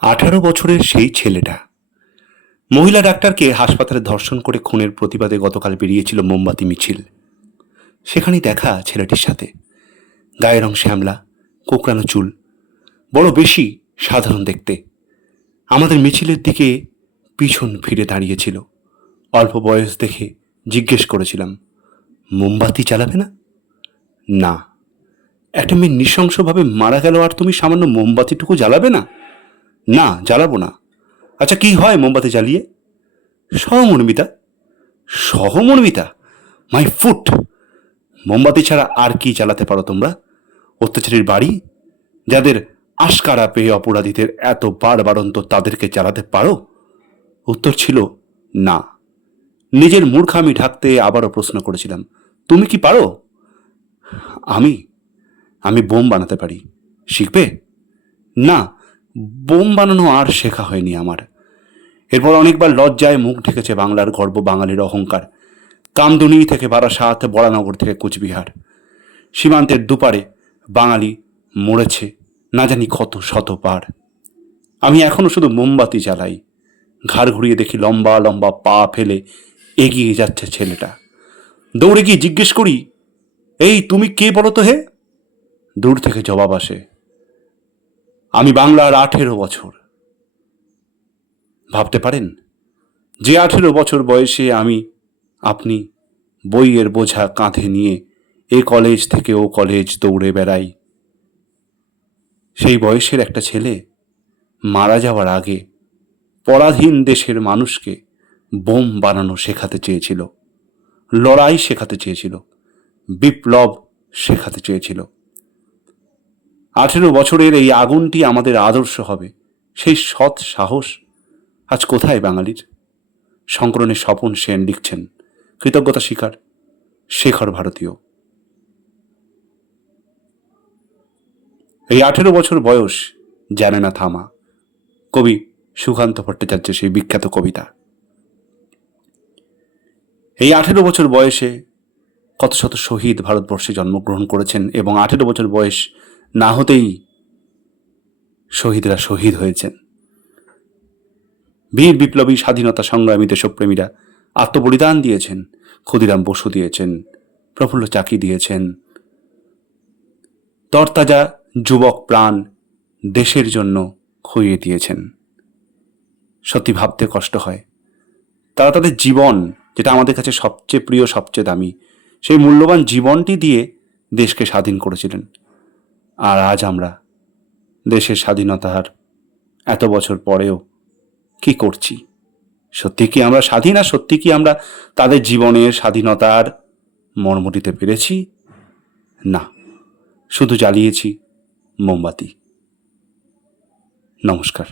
আঠারো বছরের সেই ছেলেটা। মহিলা ডাক্তারকে হাসপাতালে ধর্ষণ করে খুনের প্রতিবাদে গতকাল বেরিয়েছিল মোমবাতি মিছিল। সেখানেই দেখা ছেলেটির সাথে। গায়ের রং শ্যামলা, কোকড়ানো চুল, বড় বেশি সাধারণ দেখতে। আমাদের মিছিলের দিকে পিছন ফিরে দাঁড়িয়েছিল। অল্প বয়স দেখে জিজ্ঞেস করেছিলাম, মোমবাতি চালাবে না? না। একটা মেয়ে নৃশংসভাবে মারা গেল আর তুমি সামান্য মোমবাতিটুকু জ্বালাবে না? না, জ্বালাবো না। আচ্ছা কি হয় মোমবাতি জ্বালিয়ে? সহমর্মিতা সহমর্মিতা মাই ফুট মোমবাতি ছাড়া আর কি জ্বালাতে পারো তোমরা? অত্যাচারীর বাড়ি, যাদের আশকারা পেয়ে অপরাধীদের এত বারবারন্ত তাদেরকে জ্বালাতে পারো? উত্তর ছিল, না। নিজের মূর্খামি ঢাকতে আবারও প্রশ্ন করেছিলাম, তুমি কি পারো? আমি আমি বোম বানাতে পারি। শিখবে? না বোম বানানো আর শেখা হয়নি আমার। এরপর অনেকবার লজ্জায় মুখ ঢেকেছে বাংলার গর্ব, বাঙালির অহংকার। কামদুনি থেকে বারাসাত বড়ানগর থেকে কুচবিহার। সীমান্তের দুপারে বাঙালি মরেছে, না জানি কত শত পার আমি এখনও শুধু মোমবাতি জ্বালাই, ঘাড় ঘুরিয়ে দেখি লম্বা লম্বা পা ফেলে এগিয়ে যাচ্ছে ছেলেটা। দৌড়ে গিয়ে জিজ্ঞেস করি, এই তুমি কে বলো তো হে? দূর থেকে জবাব আসে আমি বাংলার আঠেরো বছর। ভাবতে পারেন? যে আঠেরো বছর বয়সে আমি, আপনি বইয়ের বোঝা কাঁধে নিয়ে এ কলেজ থেকে ও কলেজ দৌড়ে বেড়াই। সেই বয়সের একটা ছেলে মারা যাওয়ার আগে পরাধীন দেশের মানুষকে বোম বানানো শেখাতে চেয়েছিল, লড়াই শেখাতে চেয়েছিল, বিপ্লব শেখাতে চেয়েছিল। আঠেরো বছরের এই আগুনটি আমাদের আদর্শ হবে। সেই সৎ সাহস আজ কোথায় বাঙালির? সংকলনের স্বপন সেন লিখছেন, কৃতজ্ঞতা শিকার শেখর ভারতীয়। এই আঠেরো বছর বয়স জানে না থামা। কবি সুকান্ত ভট্টাচার্যের সেই বিখ্যাত কবিতা। এই আঠেরো বছর বয়সে কত শত শহীদ ভারতবর্ষে জন্মগ্রহণ করেছেন এবং আঠেরো বছর বয়স না হতেই শহীদরা শহীদ হয়েছেন। বীর বিপ্লবী স্বাধীনতা সংগ্রামী দেশপ্রেমীরা আত্মবলিদান দিয়েছেন, ক্ষুদিরাম বসু দিয়েছেন, প্রফুল্ল চাকি দিয়েছেন। তরতাজা যুবক প্রাণ দেশের জন্য খুইয়ে দিয়েছেন। সত্যি ভাবতে কষ্ট হয়। তারা তাদের জীবন, যেটা আমাদের কাছে সবচেয়ে প্রিয়, সবচেয়ে দামি, সেই মূল্যবান জীবনটি দিয়ে দেশকে স্বাধীন করেছিলেন। আর আজ আমরা দেশের স্বাধীনতার এত বছর পরেও কি করছি? সত্যি কি আমরা স্বাধীন আর সত্যি কি আমরা তাদের জীবনের স্বাধীনতার মর্ম দিতে পেরেছি না, শুধু জ্বালিয়েছি মোমবাতি। নমস্কার।